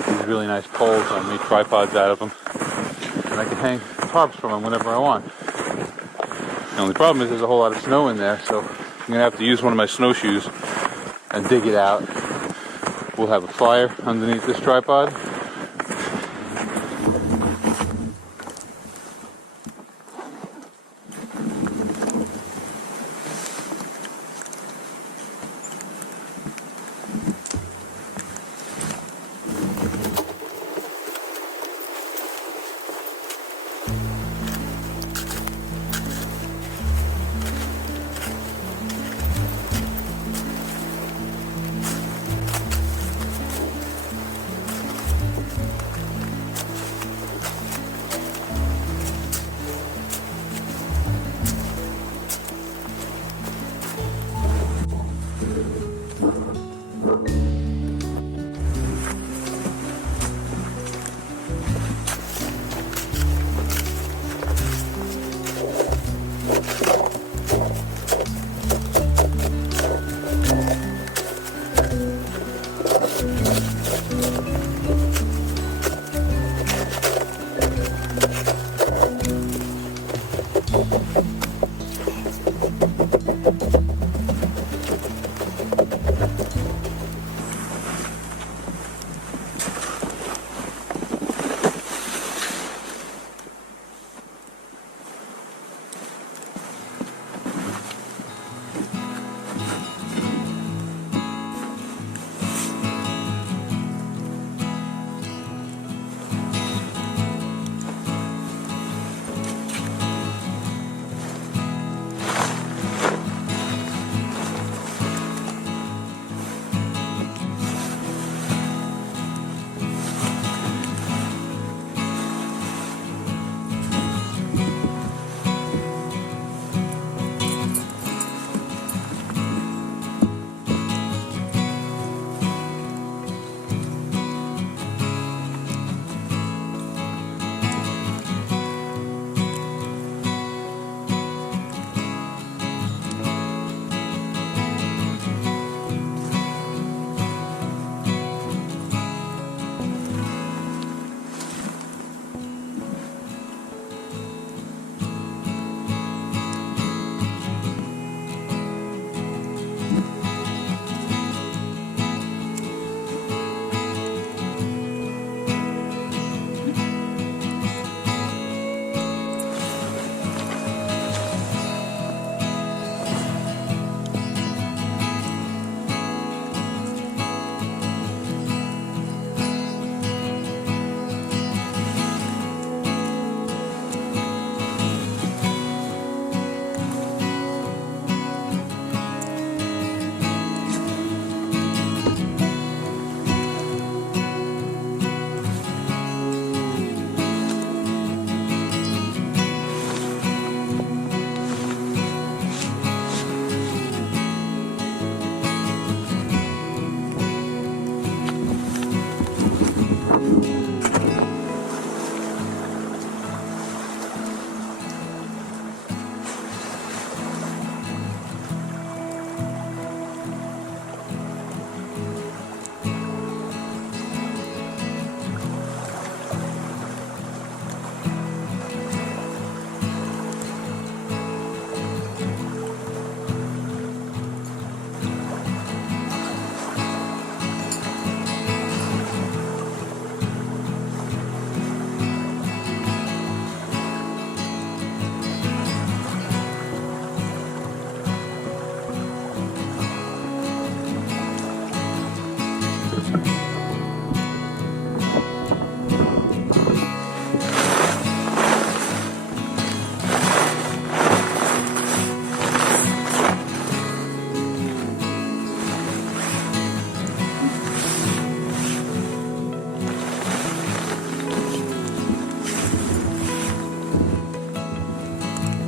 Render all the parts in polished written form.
got these really nice poles. I made tripods out of them, and I can hang tarps from them whenever I want. The only problem is there's a whole lot of snow in there, so I'm gonna have to use one of my snowshoes and dig it out. We'll have a fire underneath this tripod.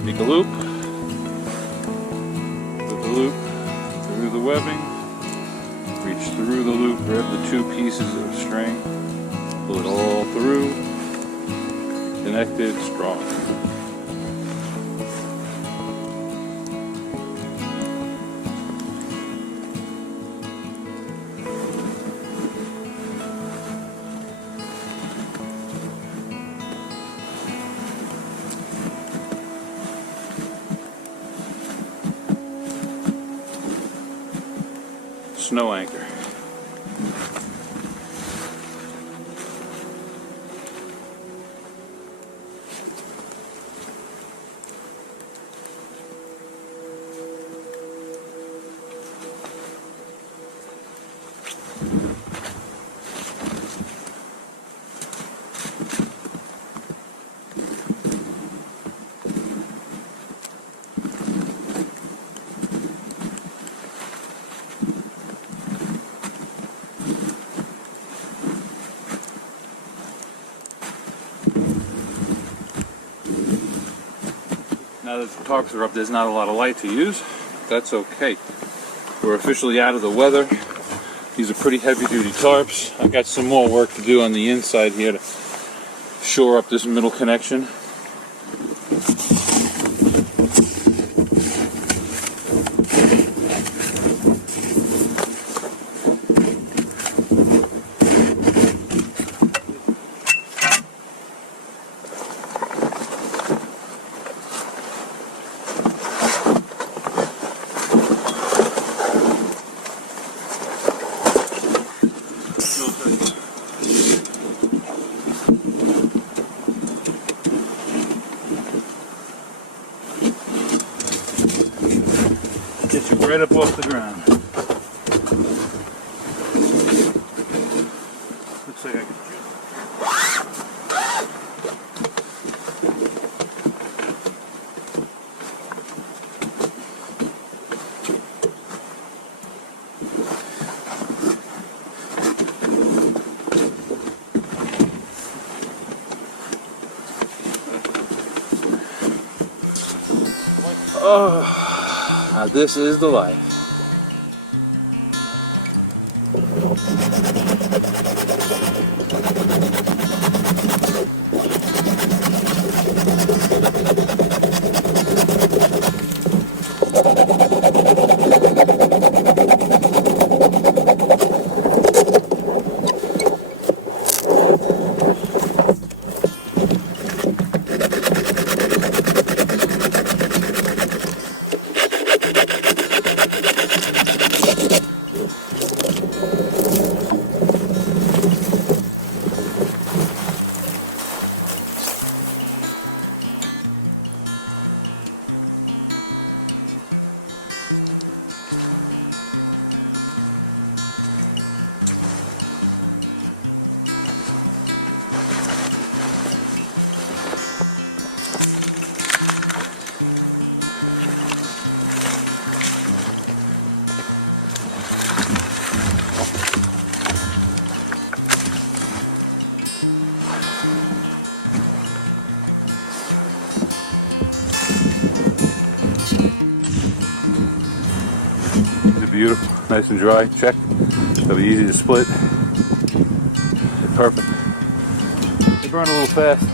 Make a loop, put the loop through the webbing, reach through the loop, grab the two pieces of string, pull it all through, connect it strong. snow anchor. Now that the tarps are up, there's not a lot of light to use. That's okay. We're officially out of the weather. These are pretty heavy-duty tarps. I got some more work to do on the inside here to shore up this middle connection. Get you right up off the ground. Looks like I can oh, now this is the life. Beautiful, nice and dry. Check. It'll be easy to split. Perfect. They burn a little fast.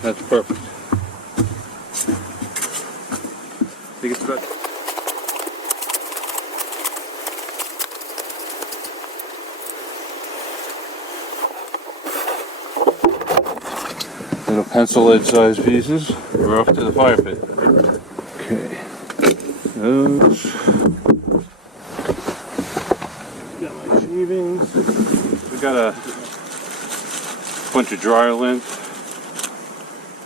That's perfect. I think it's about. Little pencil lead size pieces. We're off to the fire pit. Okay. Those. Got my shavings. We got a bunch of dryer lint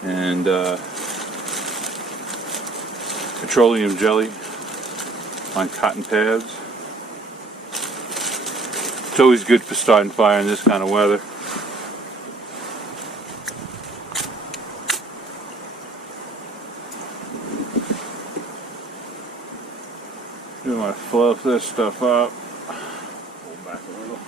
and petroleum jelly on cotton pads. It's always good for starting fire in this kind of weather. I'm gonna fluff this stuff up. Hold back a little.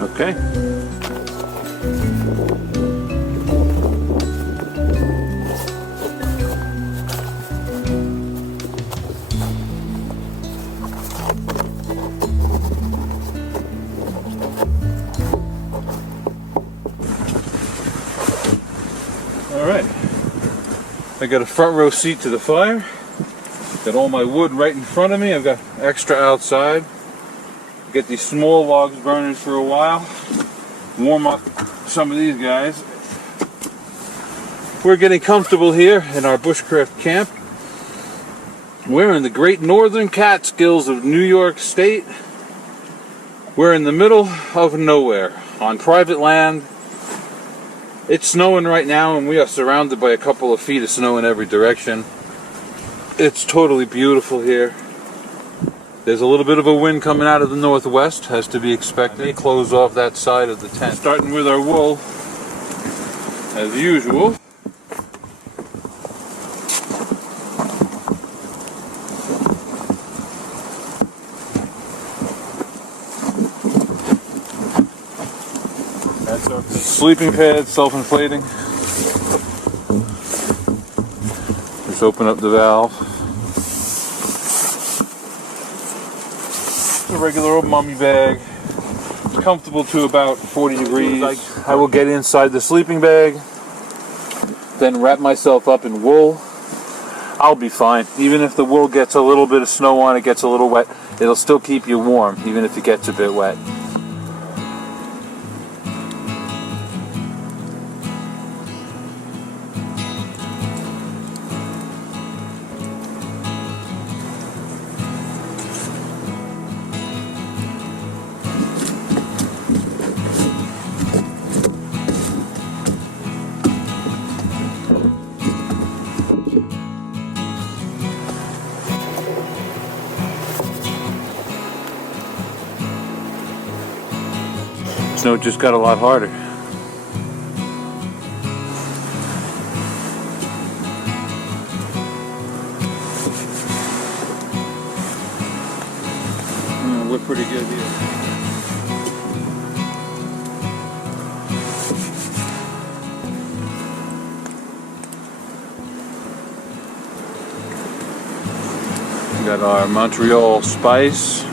Okay. All right. I got a front row seat to the fire. Got all my wood right in front of me. I've got extra outside. Get these small logs burning for a while. Warm up some of these guys. We're getting comfortable here in our Bushcraft camp. We're in the great northern Catskills of New York State. We're in the middle of nowhere on private land. It's snowing right now and we are surrounded by a couple of feet of snow in every direction. It's totally beautiful here. There's a little bit of a wind coming out of the northwest, as to be expected. Close off that side of the tent. Starting with our wool, as usual. That's our sleeping pad, self-inflating. Just open up the valve. A regular old mummy bag. It's comfortable to about 40 degrees. I will get inside the sleeping bag, then wrap myself up in wool. I'll be fine. Even if the wool gets a little bit of snow on it, gets a little wet, it'll still keep you warm, even if it gets a bit wet. Snow just got a lot harder. We're pretty good here. We got our Montreal spice.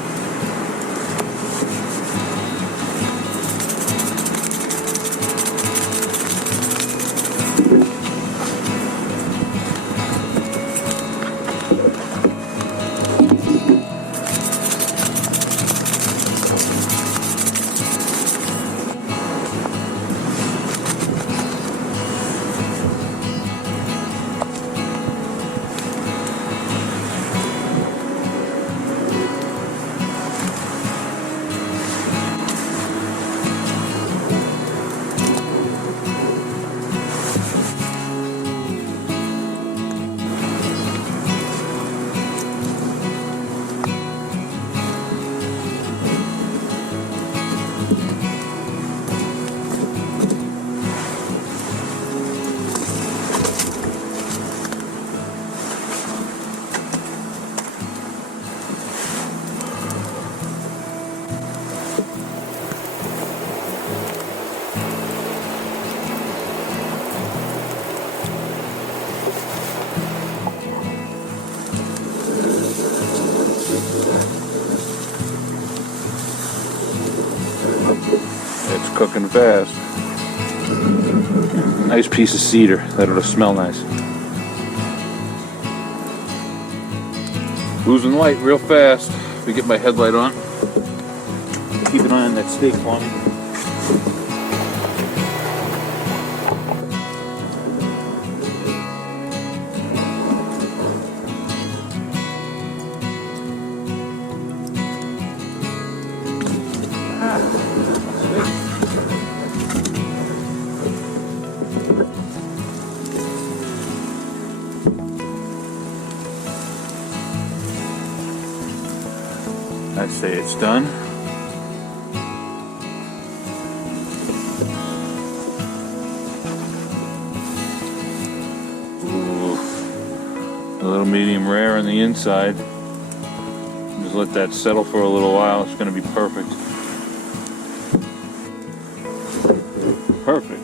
cooking fast. Nice piece of cedar that'll smell nice. Losing light real fast. Let me get my headlight on. Keep an eye on that steak for me. I'd say it's done. Ooh, a little medium rare on the inside. Just let that settle for a little while. It's going to be perfect. Perfect.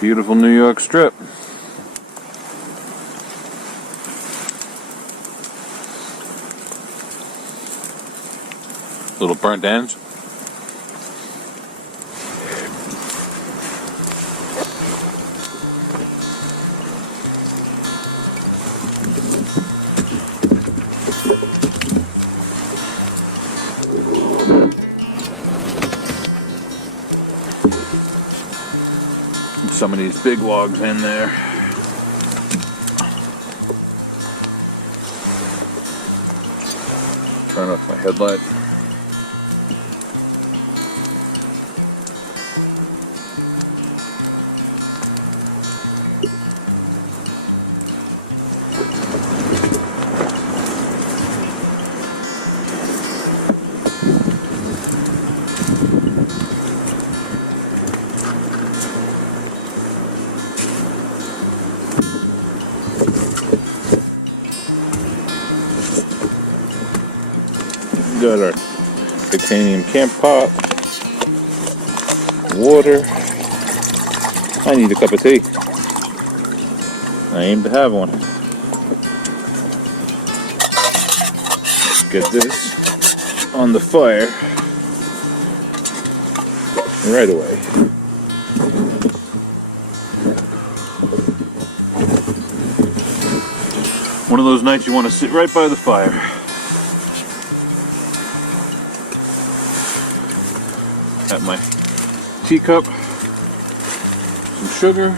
Beautiful New York strip. Little burnt ends. Some of these big logs in there. Turn off my headlight. Got our titanium camp pot, water. I need a cup of tea. I aim to have one. Let's get this on the fire right away. One of those nights you want to sit right by the fire. Got my teacup, some sugar,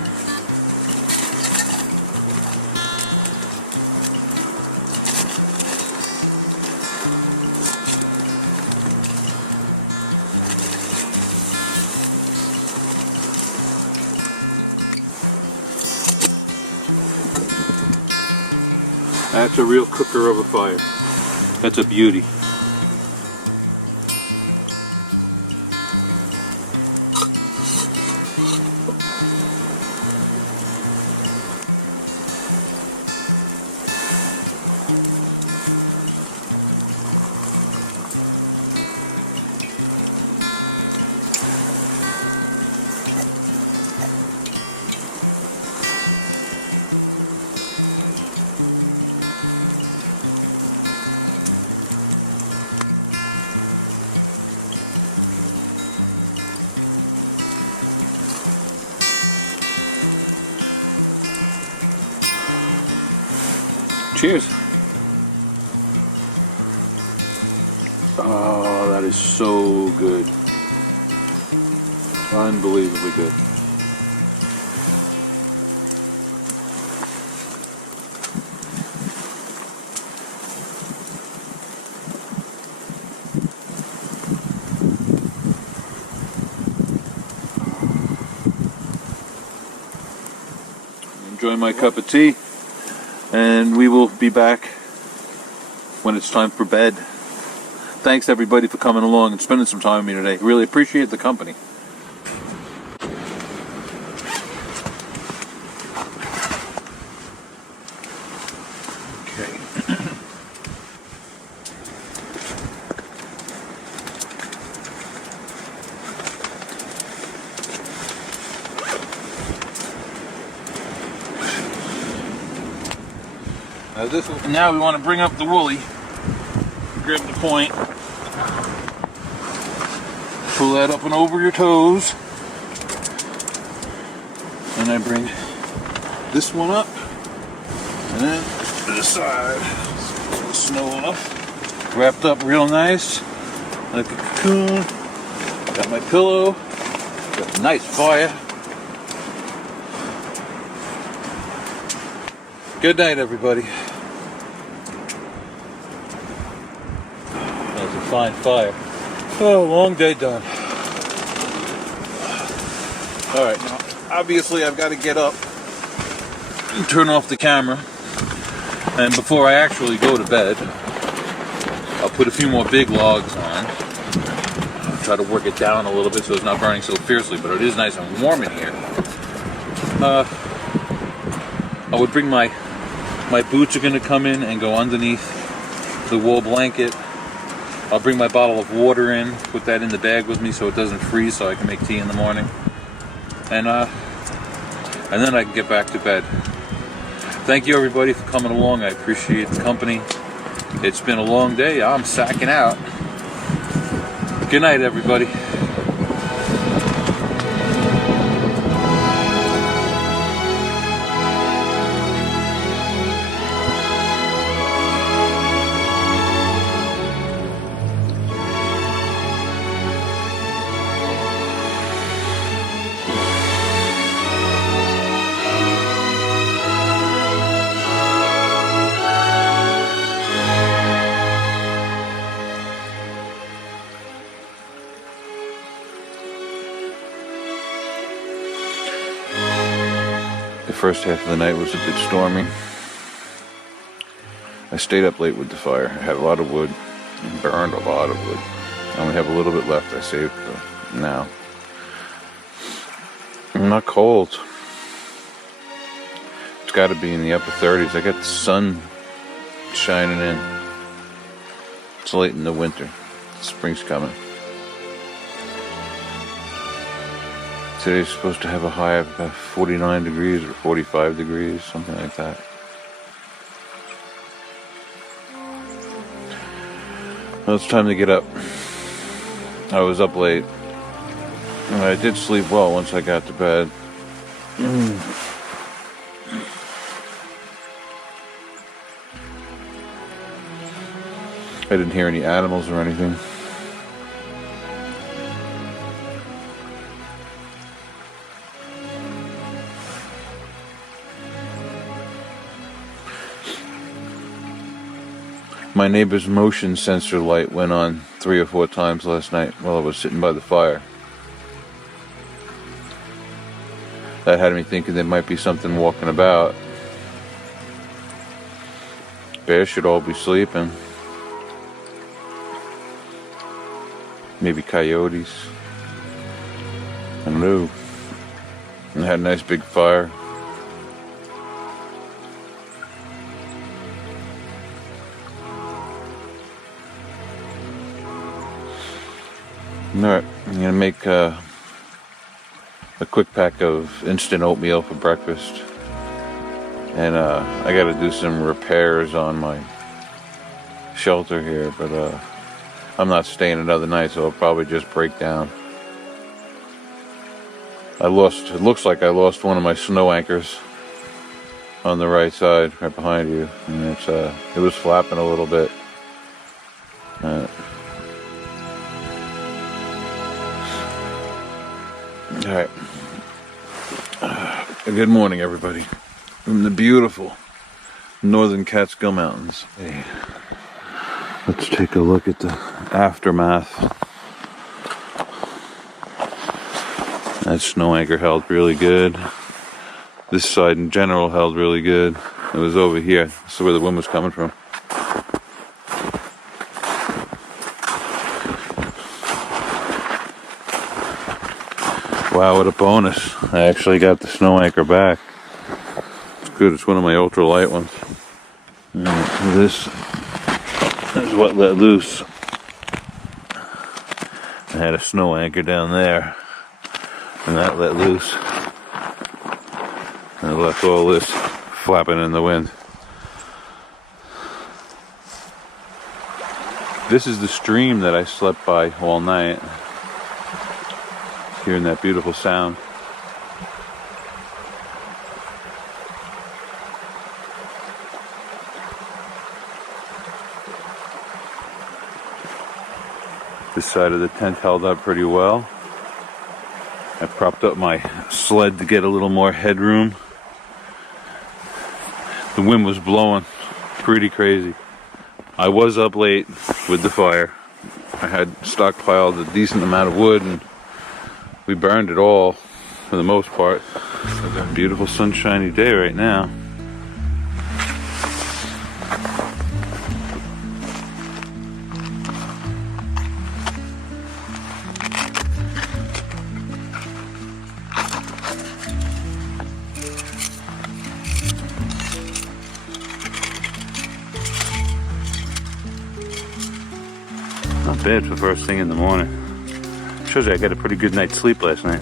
that's a real cooker of a fire. That's a beauty. Cheers. Oh, that is so good. Unbelievably good. Enjoy my cup of tea. and we will be back when it's time for bed. Thanks everybody for coming along and spending some time with me today. Really appreciate the company. Now we want to bring up the woolly, grab the point, pull that up and over your toes, and I bring this one up, and then to the side, pull the snow off, wrapped up real nice, like a cocoon, got my pillow, got a nice fire. Good night everybody. Fine fire. Oh, long day done. Alright, now obviously I've got to get up and turn off the camera. And before I actually go to bed, I'll put a few more big logs on. I'll try to work it down a little bit so it's not burning so fiercely, but it is nice and warm in here. I would bring my boots are going to come in and go underneath the wool blanket. I'll bring my bottle of water in, put that in the bag with me so it doesn't freeze, so I can make tea in the morning. And then I can get back to bed. Thank you everybody for coming along. I appreciate the company. It's been a long day. I'm sacking out. Good night everybody. The first half of the night was a bit stormy. I stayed up late with the fire. I had a lot of wood and burned a lot of wood. I only have a little bit left. I saved for now. I'm not cold. It's got to be in the upper 30s. I got the sun shining in. It's late in the winter. Spring's coming. Today's supposed to have a high of about 49 degrees or 45 degrees, something like that. Well, it's time to get up. I was up late. And I did sleep well once I got to bed. I didn't hear any animals or anything. My neighbor's motion sensor light went on 3 or 4 times last night while I was sitting by the fire. That had me thinking there might be something walking about. Bears should all be sleeping. Maybe coyotes. I don't know. And I had a nice big fire. Alright, I'm going to make a quick pack of instant oatmeal for breakfast. And I got to do some repairs on my shelter here, but I'm not staying another night, so I'll probably just break down. It looks like I lost one of my snow anchors on the right side, right behind you. And it was flapping a little bit. Alright. Good morning, everybody. From the beautiful northern Catskill Mountains. Hey. Let's take a look at the aftermath. That snow anchor held really good. This side in general held really good. It was over here. This is where the wind was coming from. Wow, what a bonus. I actually got the snow anchor back. It's good. It's one of my ultralight ones. This is what let loose. I had a snow anchor down there, and that let loose. And I left all this flapping in the wind. This is the stream that I slept by all night. Hearing that beautiful sound. This side of the tent held up pretty well. I propped up my sled to get a little more headroom. The wind was blowing pretty crazy. I was up late with the fire. I had stockpiled a decent amount of wood and we burned it all for the most part. It's a beautiful sunshiny day right now. Not bad for first thing in the morning. Shows you I got a pretty good night's sleep last night.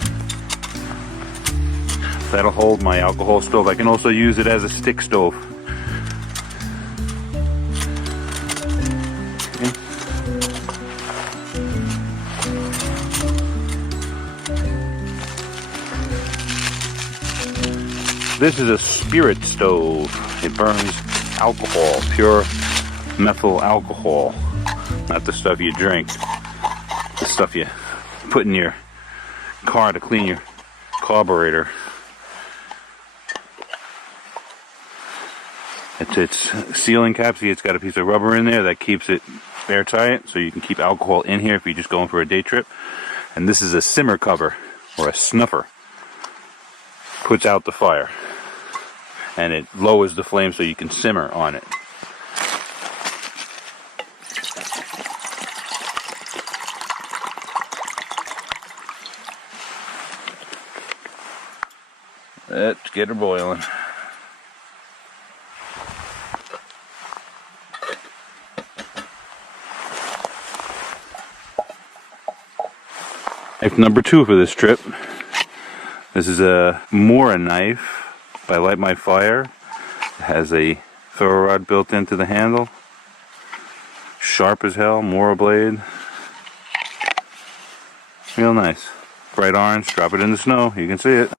That'll hold my alcohol stove. I can also use it as a stick stove. Okay. This is a spirit stove. It burns alcohol, pure methyl alcohol. Not the stuff you drink, the stuff you put in your car to clean your carburetor. It's sealing cap. See, it's got a piece of rubber in there that keeps it airtight, so you can keep alcohol in here if you're just going for a day trip. And this is a simmer cover, or a snuffer. Puts out the fire, and it lowers the flame so you can simmer on it. Let's get her boiling. Knife number 2 for this trip. This is a Mora knife by Light My Fire. It has a ferro rod built into the handle. Sharp as hell, Mora blade. Real nice. Bright orange, drop it in the snow, you can see it.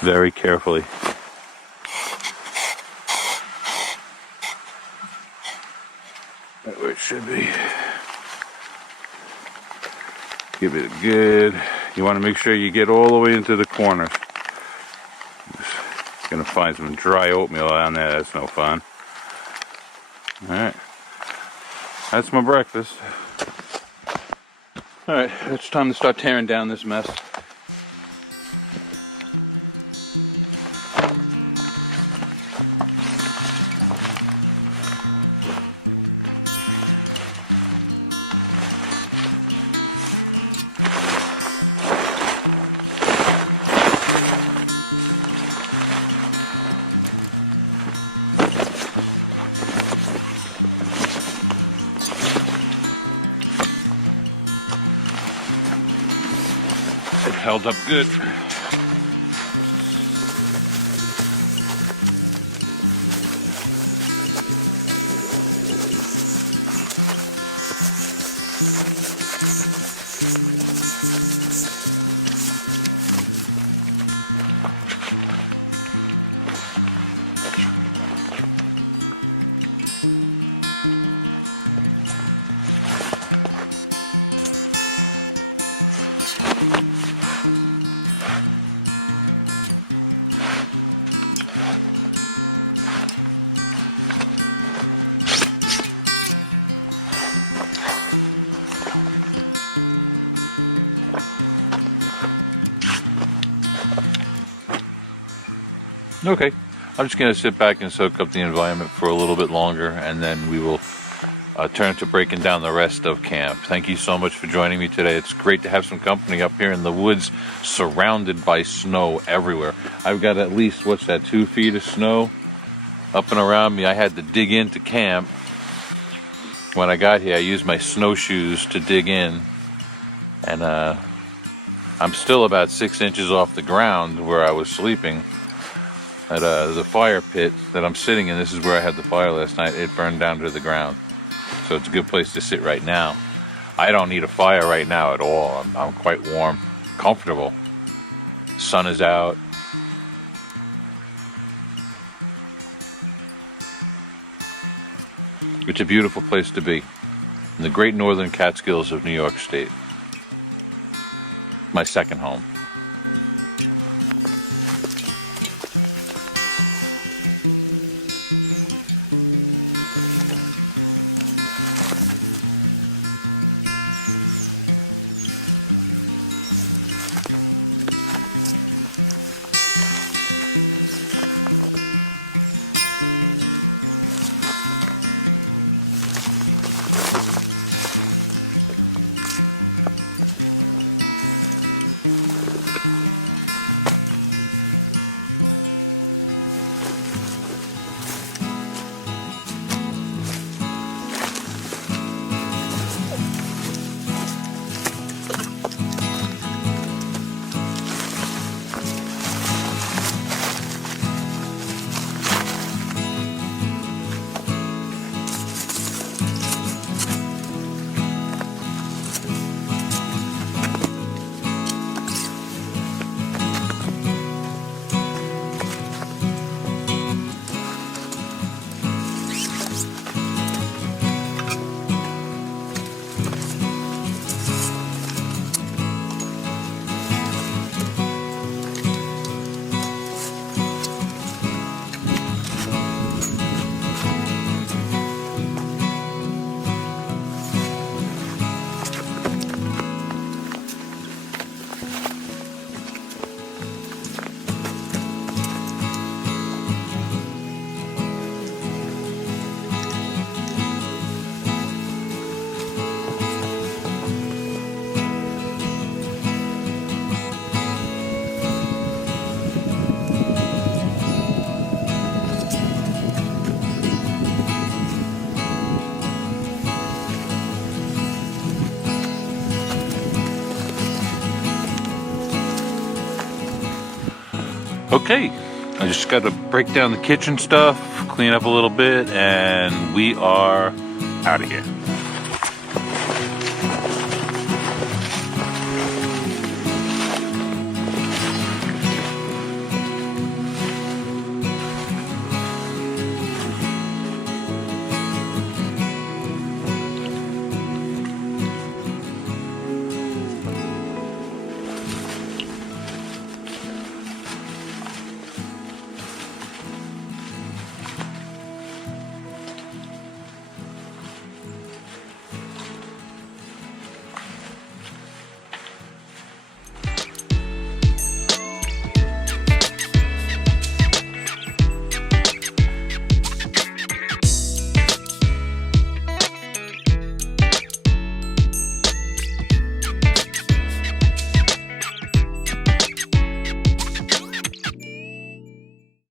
Very carefully. That's where it should be. Give it a good. You want to make sure you get all the way into the corners. Just gonna find some dry oatmeal on there. That's no fun. All right, that's my breakfast. All right, it's time to start tearing down this mess. It held up good. Okay, I'm just going to sit back and soak up the environment for a little bit longer, and then we will turn to breaking down the rest of camp. Thank you so much for joining me today. It's great to have some company up here in the woods, surrounded by snow everywhere. I've got at least, what's that, 2 feet of snow up and around me. I had to dig into camp. When I got here, I used my snowshoes to dig in, and I'm still about 6 inches off the ground where I was sleeping at the fire pit that I'm sitting in. This is where I had the fire last night. It burned down to the ground. So it's a good place to sit right now. I don't need a fire right now at all. I'm quite warm, comfortable. Sun is out. It's a beautiful place to be in the great northern Catskills of New York State. My second home. Okay, I just got to break down the kitchen stuff, clean up a little bit, and we are out of here.